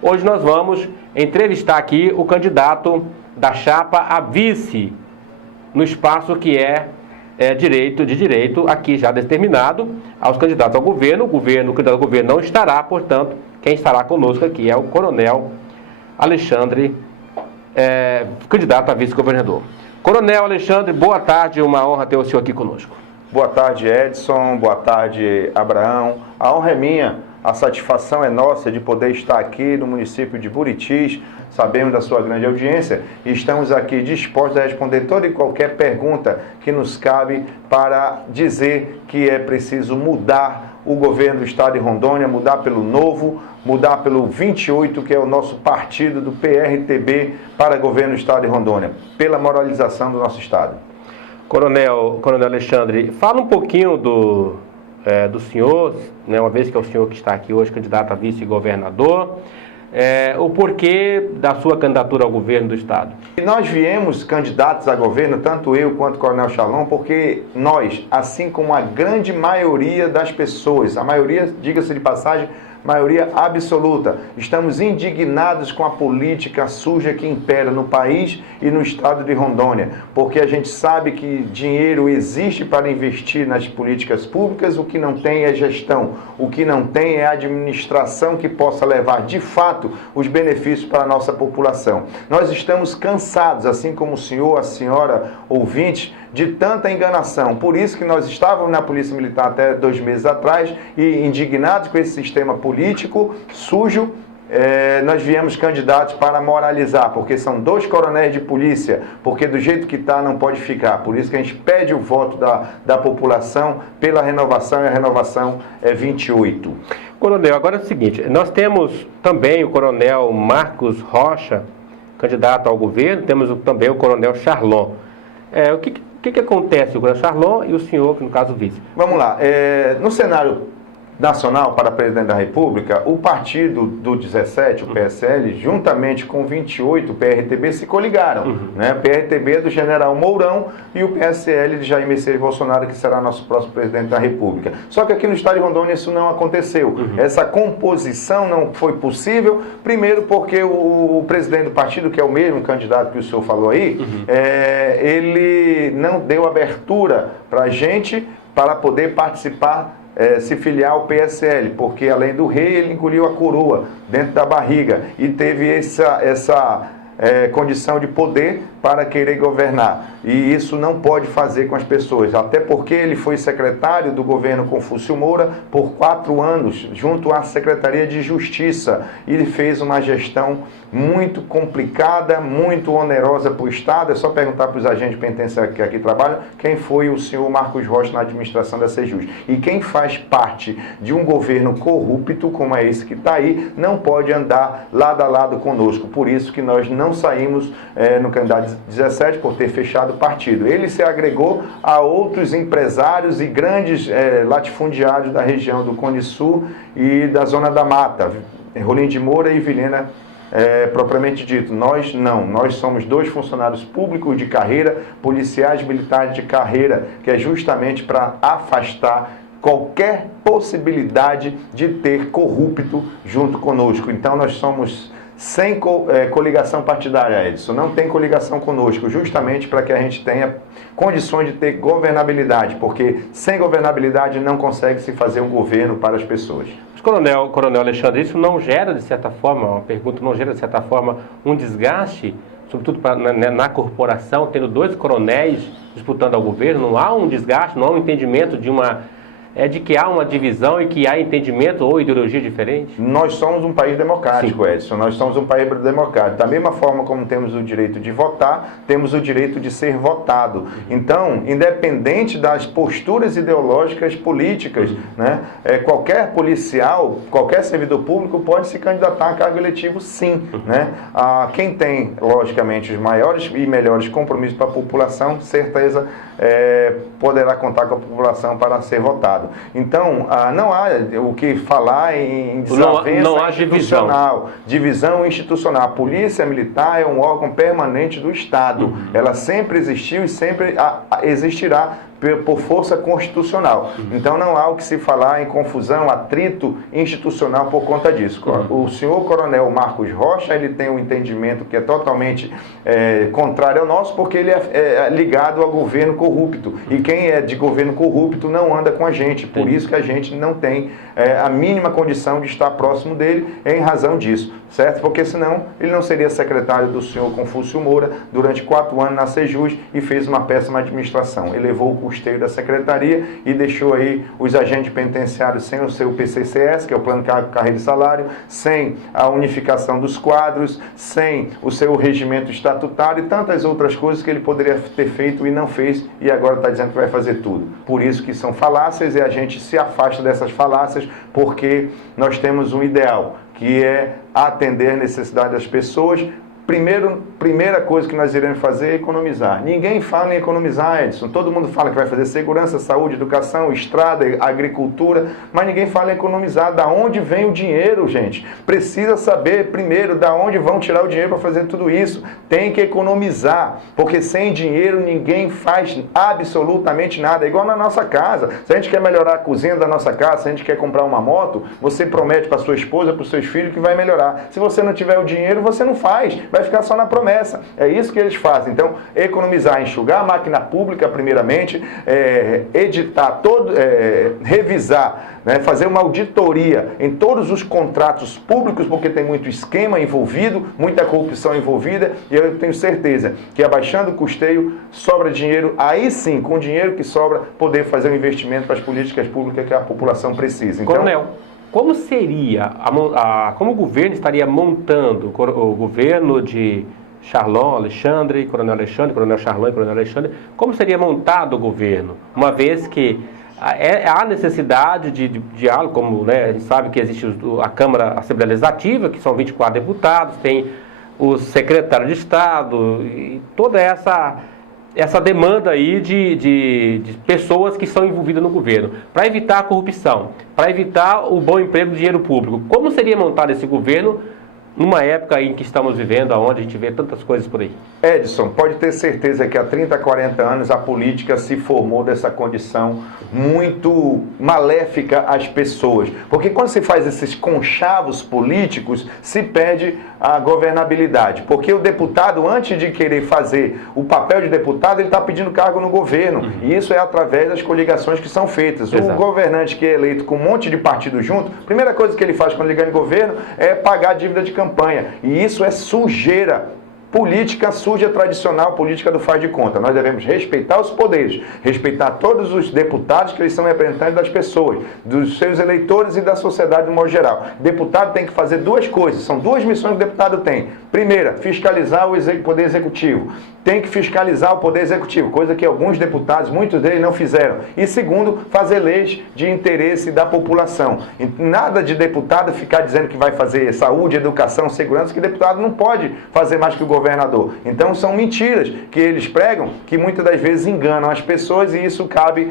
Hoje nós vamos entrevistar aqui o candidato da chapa a vice, no espaço que é direito, aqui já determinado aos candidatos ao governo. O candidato ao governo não estará, portanto, quem estará conosco aqui é o Coronel Alexandre, candidato a vice-governador. Coronel Alexandre, boa tarde, uma honra ter o senhor aqui conosco. Boa tarde, Edson, boa tarde, Abraão. A honra é minha, a satisfação é nossa de poder estar aqui no município de Buritis. Sabemos da sua grande audiência e estamos aqui dispostos a responder toda e qualquer pergunta que nos cabe para dizer que é preciso mudar o governo do estado de Rondônia, mudar pelo Novo, mudar pelo 28, que é o nosso partido do PRTB para governo do estado de Rondônia, pela moralização do nosso estado. Coronel Alexandre, fala um pouquinho do senhor, né, uma vez que é o senhor que está aqui hoje, candidato a vice-governador, o porquê da sua candidatura ao governo do estado. Nós viemos candidatos a governo, tanto eu quanto o Coronel Shalom, porque nós, assim como a grande maioria das pessoas, a maioria, diga-se de passagem, maioria absoluta, estamos indignados com a política suja que impera no país e no estado de Rondônia, porque a gente sabe que dinheiro existe para investir nas políticas públicas, o que não tem é gestão, o que não tem é administração que possa levar de fato os benefícios para a nossa população. Nós estamos cansados, assim como o senhor, a senhora, ouvintes, de tanta enganação. Por isso que nós estávamos na Polícia Militar até 2 meses atrás e indignados com esse sistema político sujo, nós viemos candidatos para moralizar, porque são 2 coronéis de polícia, porque do jeito que está não pode ficar. Por isso que a gente pede o voto da população pela renovação, e a renovação é 28. Coronel, agora é o seguinte, nós temos também o Coronel Marcos Rocha, candidato ao governo, temos também o Coronel Charlon. O que acontece com o Coronel Charlon e o senhor, que no caso vice? Vamos lá, no cenário nacional para presidente da República, o partido do 17, o PSL, juntamente com o 28, o PRTB, se coligaram. Né? O PRTB é do general Mourão e o PSL de Jair Messias Bolsonaro, que será nosso próximo presidente da República. Só que aqui no estado de Rondônia isso não aconteceu. Essa composição não foi possível, primeiro porque o presidente do partido, que é o mesmo candidato que o senhor falou aí, ele não deu abertura para a gente para poder participar, se filiar ao PSL, porque além do rei ele engoliu a coroa dentro da barriga e teve essa condição de poder para querer governar. E isso não pode fazer com as pessoas, até porque ele foi secretário do governo Confúcio Moura por 4 anos, junto à Secretaria de Justiça. E ele fez uma gestão muito complicada, muito onerosa para o Estado. É só perguntar para os agentes penitenciários que aqui trabalham quem foi o senhor Marcos Rocha na administração da Sejus. E quem faz parte de um governo corrupto, como é esse que está aí, não pode andar lado a lado conosco. Por isso que nós não saímos no candidato 17 por ter fechado o partido. Ele se agregou a outros empresários e grandes latifundiários da região do Cone Sul e da Zona da Mata, Rolim de Moura e Vilhena, propriamente dito. Nós não, nós somos 2 funcionários públicos de carreira, policiais militares de carreira, que é justamente para afastar qualquer possibilidade de ter corrupto junto conosco. Então nós somos sem coligação partidária, Edson. Não tem coligação conosco, justamente para que a gente tenha condições de ter governabilidade, porque sem governabilidade não consegue se fazer um governo para as pessoas. Mas, Coronel Alexandre, isso não gera, de certa forma, uma pergunta, não gera, de certa forma, um desgaste, sobretudo na corporação, tendo 2 coronéis disputando ao governo? Não há um desgaste, não há um entendimento de que há uma divisão e que há entendimento ou ideologia diferente? Nós somos um país democrático, sim, Edson. Nós somos um país democrático. Da mesma forma como temos o direito de votar, temos o direito de ser votado. Então, independente das posturas ideológicas políticas, né, qualquer policial, qualquer servidor público pode se candidatar a cargo eletivo, sim. Né? Quem tem, logicamente, os maiores e melhores compromissos para a população, certeza poderá contar com a população para ser votado. Então, não há o que falar em desavença institucional, divisão institucional. A Polícia Militar é um órgão permanente do Estado. Ela sempre existiu e sempre existirá por força constitucional. Então não há o que se falar em confusão, atrito institucional por conta disso. O senhor Coronel Marcos Rocha, ele tem um entendimento que é totalmente contrário ao nosso, porque ele é ligado ao governo corrupto. E quem é de governo corrupto não anda com a gente. Por isso que a gente não tem a mínima condição de estar próximo dele em razão disso, certo? Porque senão ele não seria secretário do senhor Confúcio Moura durante 4 anos na Sejus e fez uma péssima administração. Elevou o custeio da secretaria e deixou aí os agentes penitenciários sem o seu PCCS, que é o Plano Carreira e Salário, sem a unificação dos quadros, sem o seu regimento estatutário e tantas outras coisas que ele poderia ter feito e não fez, e agora está dizendo que vai fazer tudo. Por isso que são falácias e a gente se afasta dessas falácias, porque nós temos um ideal, que é atender a necessidade das pessoas. Primeira coisa que nós iremos fazer é economizar. Ninguém fala em economizar, Edson. Todo mundo fala que vai fazer segurança, saúde, educação, estrada, agricultura, mas ninguém fala em economizar. Da onde vem o dinheiro, gente? Precisa saber primeiro da onde vão tirar o dinheiro para fazer tudo isso. Tem que economizar, porque sem dinheiro ninguém faz absolutamente nada. É igual na nossa casa. Se a gente quer melhorar a cozinha da nossa casa, se a gente quer comprar uma moto, você promete para sua esposa, para os seus filhos que vai melhorar. Se você não tiver o dinheiro, você não faz. Vai ficar só na promessa. É isso que eles fazem. Então, economizar, enxugar a máquina pública, primeiramente, editar, revisar, né, fazer uma auditoria em todos os contratos públicos, porque tem muito esquema envolvido, muita corrupção envolvida, e eu tenho certeza que abaixando o custeio, sobra dinheiro, aí sim, com o dinheiro que sobra, poder fazer um investimento para as políticas públicas que a população precisa. Então, Coronel, como seria, como o governo estaria montando o governo de Charlon, Alexandre, Coronel Charlon e Coronel Alexandre, como seria montado o governo? Uma vez que há necessidade de diálogo, como, né, a gente sabe que existe a Câmara Assembleia Legislativa, que são 24 deputados, tem os secretários de Estado, e toda essa demanda aí de pessoas que são envolvidas no governo, para evitar a corrupção, para evitar o bom emprego do dinheiro público. Como seria montado esse governo numa época em que estamos vivendo, onde a gente vê tantas coisas por aí? Edson, pode ter certeza que há 30, 40 anos a política se formou dessa condição muito maléfica às pessoas. Porque quando se faz esses conchavos políticos, se perde a governabilidade. Porque o deputado, antes de querer fazer o papel de deputado, ele está pedindo cargo no governo. E isso é através das coligações que são feitas. Exato. O governante que é eleito com um monte de partido junto, a primeira coisa que ele faz quando ele ganha no governo é pagar a dívida de campanha. E isso é sujeira. Política suja tradicional, política do faz de conta. Nós devemos respeitar os poderes, respeitar todos os deputados, que eles são representantes das pessoas, dos seus eleitores e da sociedade no modo geral. O deputado tem que fazer 2 coisas, são 2 missões que o deputado tem. Primeira, fiscalizar o Poder Executivo. Tem que fiscalizar o Poder Executivo, coisa que alguns deputados, muitos deles, não fizeram. E segundo, fazer leis de interesse da população. E nada de deputado ficar dizendo que vai fazer saúde, educação, segurança, que deputado não pode fazer mais que o governador. Então são mentiras que eles pregam, que muitas das vezes enganam as pessoas, e isso cabe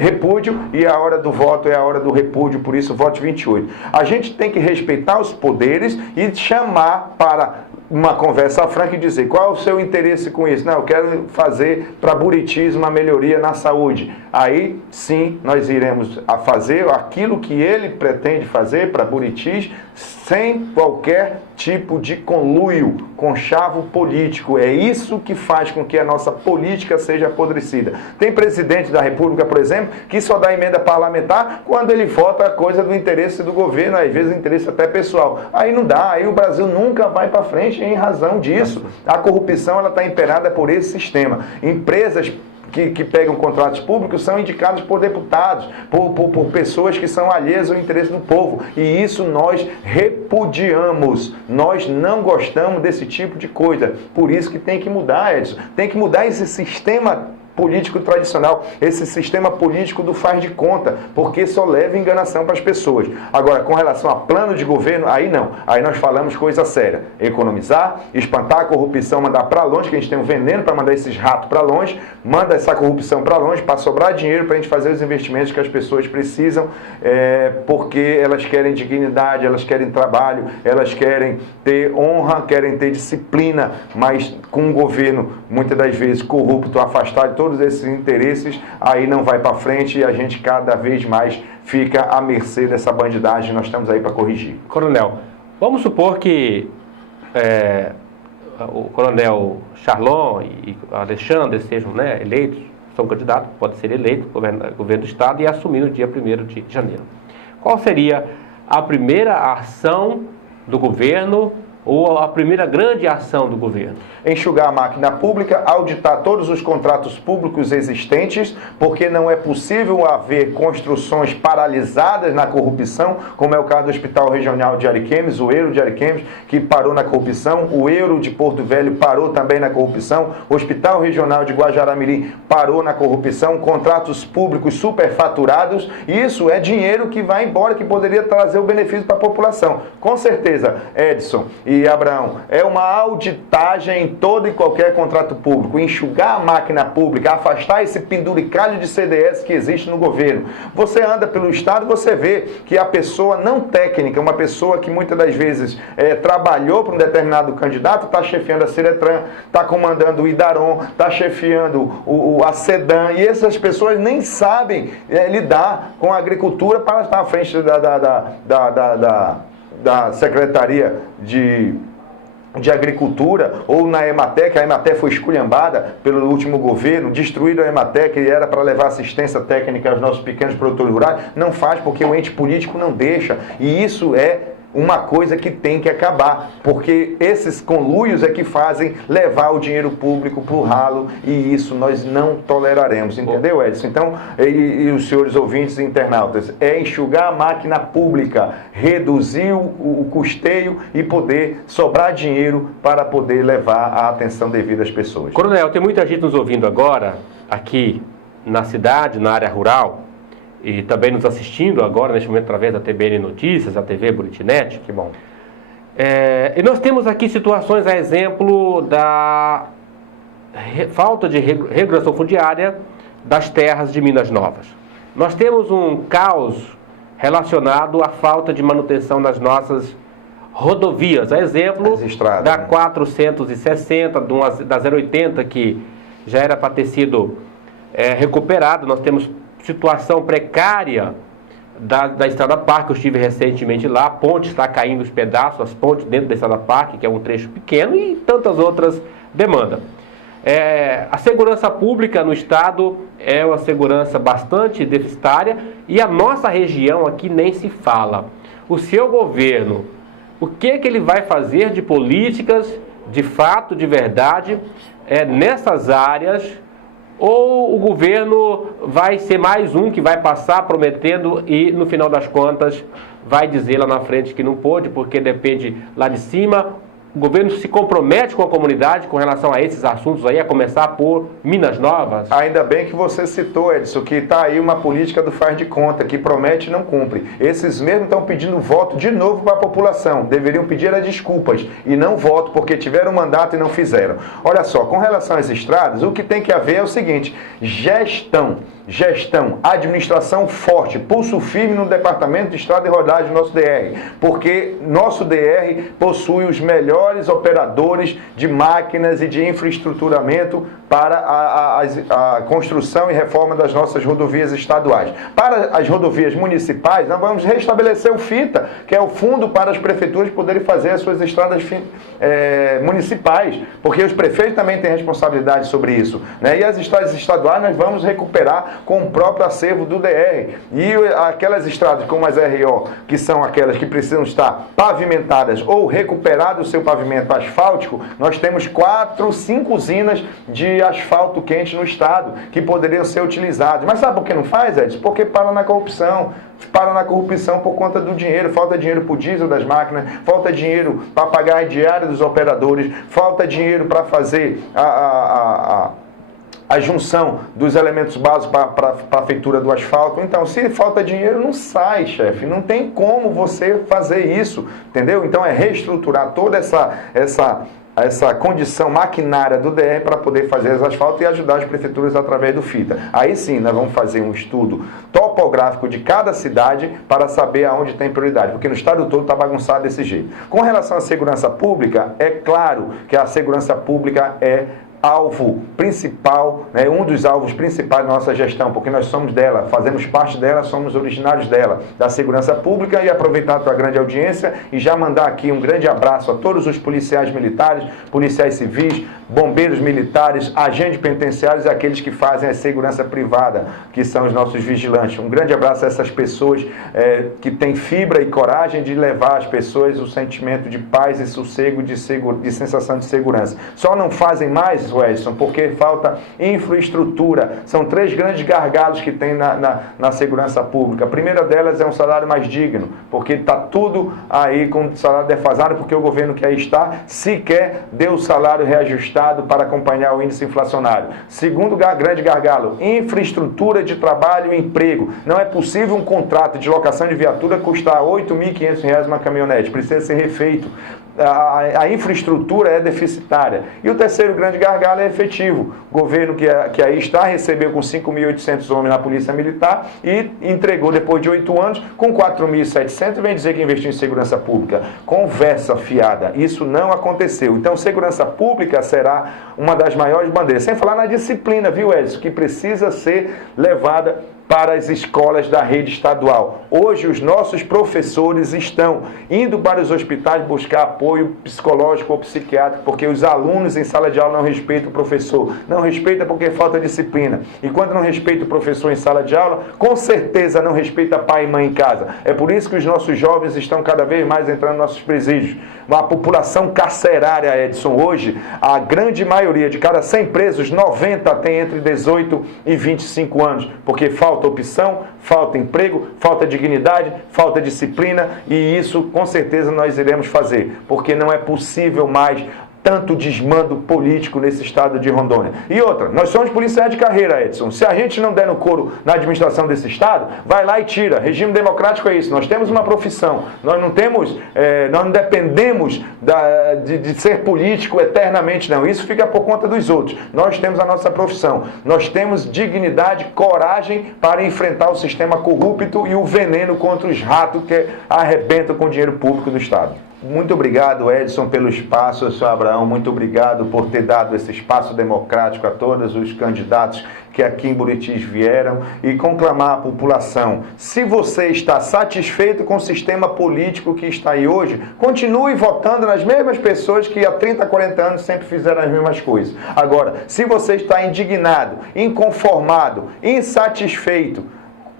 repúdio, e a hora do voto é a hora do repúdio, por isso vote 28. A gente tem que respeitar os poderes e chamar para uma conversa franca e dizer qual é o seu interesse com isso. Não, eu quero fazer para Buritis uma melhoria na saúde. Aí sim nós iremos a fazer aquilo que ele pretende fazer para Buritis, sem qualquer tipo de conluio, conchavo político. É isso que faz com que a nossa política seja apodrecida. Tem presidente da República, por exemplo, que só dá emenda parlamentar quando ele vota a coisa do interesse do governo, às vezes interesse até pessoal. Aí não dá, aí o Brasil nunca vai para frente em razão disso. A corrupção está imperada por esse sistema. Empresas que pegam contratos públicos são indicados por deputados, por pessoas que são alheias ao interesse do povo. E isso nós repudiamos. Nós não gostamos desse tipo de coisa. Por isso que tem que mudar, Edson. Tem que mudar esse sistema político tradicional, esse sistema político do faz de conta, porque só leva enganação para as pessoas. Agora, com relação a plano de governo, aí não. Aí nós falamos coisa séria. Economizar, espantar a corrupção, mandar para longe, que a gente tem um veneno para mandar esses ratos para longe, manda essa corrupção para longe, para sobrar dinheiro para a gente fazer os investimentos que as pessoas precisam, porque elas querem dignidade, elas querem trabalho, elas querem ter honra, querem ter disciplina, mas com um governo, muitas das vezes, corrupto, afastado de todos esses interesses, aí não vai para frente e a gente cada vez mais fica à mercê dessa bandidagem. Nós estamos aí para corrigir. Coronel, vamos supor que o coronel Charlon e Alexandre sejam, né, eleitos, são candidatos, pode ser eleito, governo do Estado, e assumir no dia 1º de janeiro. Qual seria a primeira ação do governo ou a primeira grande ação do governo? Enxugar a máquina pública, auditar todos os contratos públicos existentes, porque não é possível haver construções paralisadas na corrupção, como é o caso do Hospital Regional de Ariquemes, o Euro de Ariquemes, que parou na corrupção, o Euro de Porto Velho parou também na corrupção, o Hospital Regional de Guajará-Mirim parou na corrupção, contratos públicos superfaturados, e isso é dinheiro que vai embora, que poderia trazer o benefício para a população. Com certeza, Edson e Abraão, é uma auditagem em todo e qualquer contrato público, enxugar a máquina pública, afastar esse penduricalho de CDS que existe no governo. Você anda pelo Estado, você vê que a pessoa não técnica, uma pessoa que muitas das vezes trabalhou para um determinado candidato, está chefiando a Ciretran, está comandando o Idaron, está chefiando a Sedan, e essas pessoas nem sabem lidar com a agricultura para estar à frente da Secretaria de Agricultura, ou na Emater, a Emater foi esculhambada pelo último governo, destruíram a Emater, que era para levar assistência técnica aos nossos pequenos produtores rurais, não faz porque o ente político não deixa, e isso é uma coisa que tem que acabar, porque esses conluios é que fazem levar o dinheiro público para o ralo, e isso nós não toleraremos, entendeu, Edson? Então, e os senhores ouvintes e internautas, é enxugar a máquina pública, reduzir o custeio e poder sobrar dinheiro para poder levar a atenção devida às pessoas. Coronel, tem muita gente nos ouvindo agora, aqui na cidade, na área rural, e também nos assistindo agora, neste momento, através da TBN Notícias, a TV Buletinet. Que bom. E nós temos aqui situações, a exemplo da falta de regulação fundiária das terras de Minas Novas. Nós temos um caos relacionado à falta de manutenção nas nossas rodovias. A exemplo da 460, da 080, que já era para ter sido recuperado. Nós temos situação precária da Estrada Parque. Eu estive recentemente lá, a ponte está caindo os pedaços, as pontes dentro da Estrada Parque, que é um trecho pequeno, e tantas outras demandas. A segurança pública no estado é uma segurança bastante deficitária, e a nossa região aqui nem se fala. O seu governo, o que ele vai fazer de políticas, de fato, de verdade, nessas áreas? Ou o governo vai ser mais um que vai passar prometendo e, no final das contas, vai dizer lá na frente que não pôde, porque depende lá de cima? O governo se compromete com a comunidade com relação a esses assuntos aí, a começar por Minas Novas? Ainda bem que você citou, Edson, que está aí uma política do faz de conta, que promete e não cumpre. Esses mesmos estão pedindo voto de novo para a população. Deveriam pedir desculpas e não voto, porque tiveram mandato e não fizeram. Olha só, com relação às estradas, o que tem que haver é o seguinte: gestão, administração forte, pulso firme no Departamento de Estrada e Rodagem do nosso DR, porque nosso DR possui os melhores operadores de máquinas e de infraestruturamento para a construção e reforma das nossas rodovias estaduais. Para as rodovias municipais, nós vamos restabelecer o FITA, que é o fundo para as prefeituras poderem fazer as suas estradas municipais, porque os prefeitos também têm responsabilidade sobre isso, né? E as estradas estaduais nós vamos recuperar com o próprio acervo do DR. E aquelas estradas como as RO, que são aquelas que precisam estar pavimentadas ou recuperado o seu pavimento asfáltico, nós temos 4, 5 usinas de asfalto quente no estado que poderiam ser utilizadas. Mas sabe por que não faz, Edson? Porque para na corrupção. Para na corrupção por conta do dinheiro. Falta dinheiro para o diesel das máquinas, falta dinheiro para pagar a diária dos operadores, falta dinheiro para fazer a junção dos elementos básicos para a feitura do asfalto. Então, se falta dinheiro, não sai, chefe. Não tem como você fazer isso, entendeu? Então, é reestruturar toda essa condição maquinária do DR para poder fazer as asfaltos e ajudar as prefeituras através do FITA. Aí sim, nós vamos fazer um estudo topográfico de cada cidade para saber aonde tem prioridade, porque no estado todo está bagunçado desse jeito. Com relação à segurança pública, é claro que a segurança pública é alvo principal, né, um dos alvos principais da nossa gestão, porque nós somos dela, fazemos parte dela, somos originários dela, da segurança pública, e aproveitar a tua grande audiência e já mandar aqui um grande abraço a todos os policiais militares, policiais civis, bombeiros militares, agentes penitenciários e aqueles que fazem a segurança privada, que são os nossos vigilantes. Um grande abraço a essas pessoas que têm fibra e coragem de levar às pessoas o sentimento de paz e sossego, de sensação de segurança. Só não fazem mais, Edson, porque falta infraestrutura. São 3 grandes gargalos que tem na segurança pública. A primeira delas é um salário mais digno, porque está tudo aí com salário defasado, porque o governo que aí está sequer deu o salário reajustado para acompanhar o índice inflacionário. Segundo grande gargalo, infraestrutura de trabalho e emprego. Não é possível um contrato de locação de viatura custar R$ 8.500 uma caminhonete. Precisa ser refeito. A infraestrutura é deficitária. E o terceiro grande gargalo é efetivo. O governo que aí está recebeu com 5.800 homens na Polícia Militar e entregou depois de 8 anos com 4.700 e vem dizer que investiu em segurança pública. Conversa fiada. Isso não aconteceu. Então, segurança pública será uma das maiores bandeiras. Sem falar na disciplina, viu, Edson, que precisa ser levada para as escolas da rede estadual. Hoje, os nossos professores estão indo para os hospitais buscar apoio psicológico ou psiquiátrico, porque os alunos em sala de aula não respeitam o professor. Não respeita porque falta disciplina. E quando não respeita o professor em sala de aula, com certeza não respeita pai e mãe em casa. É por isso que os nossos jovens estão cada vez mais entrando nos nossos presídios. A população carcerária, Edson, hoje, a grande maioria, de cada 100 presos, 90 tem entre 18 e 25 anos, porque falta opção, falta emprego, falta dignidade, falta disciplina, e isso com certeza nós iremos fazer, porque não é possível mais tanto desmando político nesse estado de Rondônia. E outra, nós somos policiais de carreira, Edson. Se a gente não der no couro na administração desse estado, vai lá e tira. Regime democrático é isso. Nós temos uma profissão. Nós não temos, nós não dependemos de ser político eternamente, não. Isso fica por conta dos outros. Nós temos a nossa profissão. Nós temos dignidade, coragem para enfrentar o sistema corrupto e o veneno contra os ratos que arrebentam com o dinheiro público do estado. Muito obrigado, Edson, pelo espaço. Sr. Abraão, muito obrigado por ter dado esse espaço democrático a todos os candidatos que aqui em Buritis vieram e conclamar a população. Se você está satisfeito com o sistema político que está aí hoje, continue votando nas mesmas pessoas que há 30, 40 anos sempre fizeram as mesmas coisas. Agora, se você está indignado, inconformado, insatisfeito,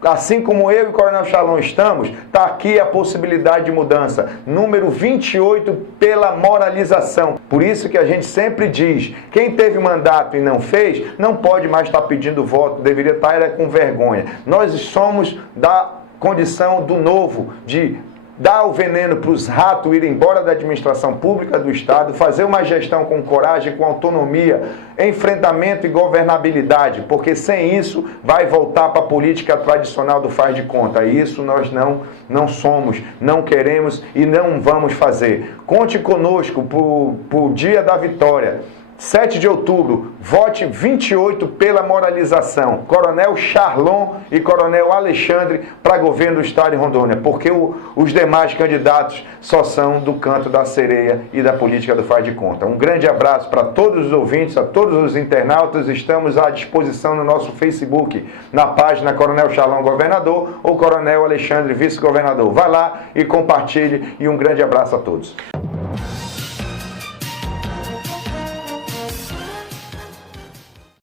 assim como eu e o Coronel Shalom estamos, está aqui a possibilidade de mudança. Número 28, pela moralização. Por isso que a gente sempre diz, quem teve mandato e não fez, não pode mais estar pedindo voto, deveria estar com vergonha. Nós somos da condição do novo, de dar o veneno para os ratos irem embora da administração pública do Estado, fazer uma gestão com coragem, com autonomia, enfrentamento e governabilidade, porque sem isso vai voltar para a política tradicional do faz de conta. E isso nós não somos, não queremos e não vamos fazer. Conte conosco para o dia da vitória. 7 de outubro, vote 28 pela moralização. Coronel Charlon e Coronel Alexandre para governo do Estado de Rondônia, porque os demais candidatos só são do canto da sereia e da política do faz de conta. Um grande abraço para todos os ouvintes, a todos os internautas. Estamos à disposição no nosso Facebook, na página Coronel Charlon Governador ou Coronel Alexandre Vice-Governador. Vai lá e compartilhe, e um grande abraço a todos.